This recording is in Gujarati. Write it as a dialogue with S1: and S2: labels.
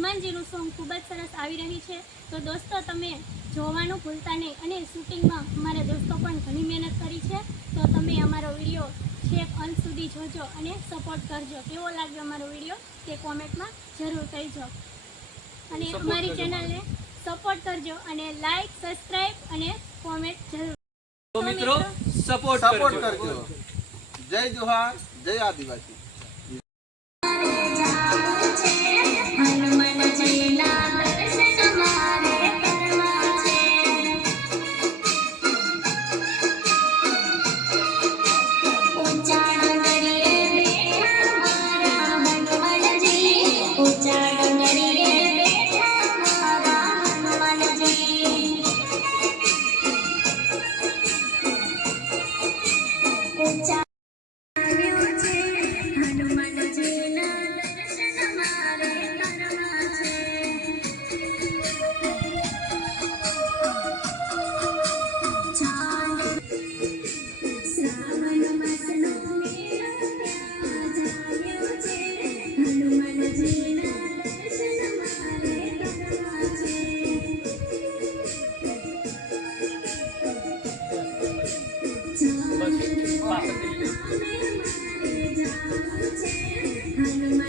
S1: હનુમાનજીનું સોંગ ખૂબ જ સરસ આવી રહ્યું છે. તો દોસ્તો તમે જોવાનું ભૂલતા નહીં અને શૂટિંગમાં અમારા દોસ્તો પણ ઘણી મહેનત કરી છે. તો તમે અમારો વીડિયો છેક અંત સુધી જોજો અને સપોર્ટ કરજો. કેવો લાગ્યો અમારો વીડિયો? તે કોમેન્ટમાં જરૂર કહીજો. અને અમારી ચેનલને સપોર્ટ કરજો અને લાઈક સબસ્ક્રાઈબ અને કોમેન્ટ જરૂર.
S2: તો મિત્રો સપોર્ટ
S3: સપોર્ટ
S2: કરજો.
S3: જય જોહાર જય આદિવાસી. Excuse me.